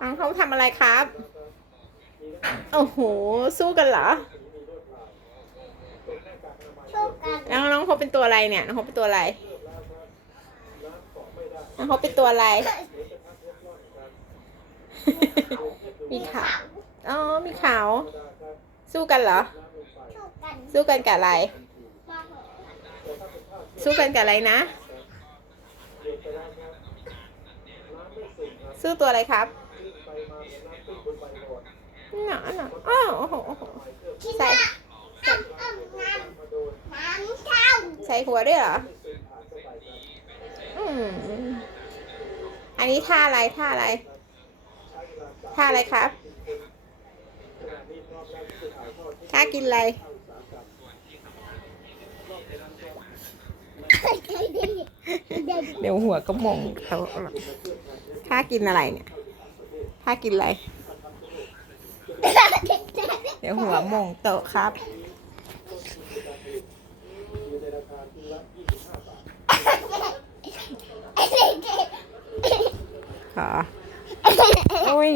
น้องเขาทำอะไรครับ โอ้โห สู้กันเหรอ สู้กันแล้วน้องเขาเป็นตัวอะไรเนี่ย น้องเขาเป็นตัวอะไร น้องเขาเป็นตัวอะไร มีขาวอ๋อ มีขาว สู้กันเหรอ สู้กัน สู้กันกับอะไรมาเหอะสู้กันกับอะไรนะ สู้ตัวอะไรครับ หนาหนาอ้าวโอ้โหโอ้โหคิดใส่ว่าอ้ำอ้ำน้ำน้ำเท่าใส่หัวด้วยเหรอ อืมอันนี้ท่าอะไรท่าอะไร ท่าอะไรครับท่ากินอะไรเดี๋ยวหัวก็มองเขาท่ากินอะไรเนี่ย ท่ากินอะไร เดี๋ยวหัวมองโต๊ะครับ ขออุ้ย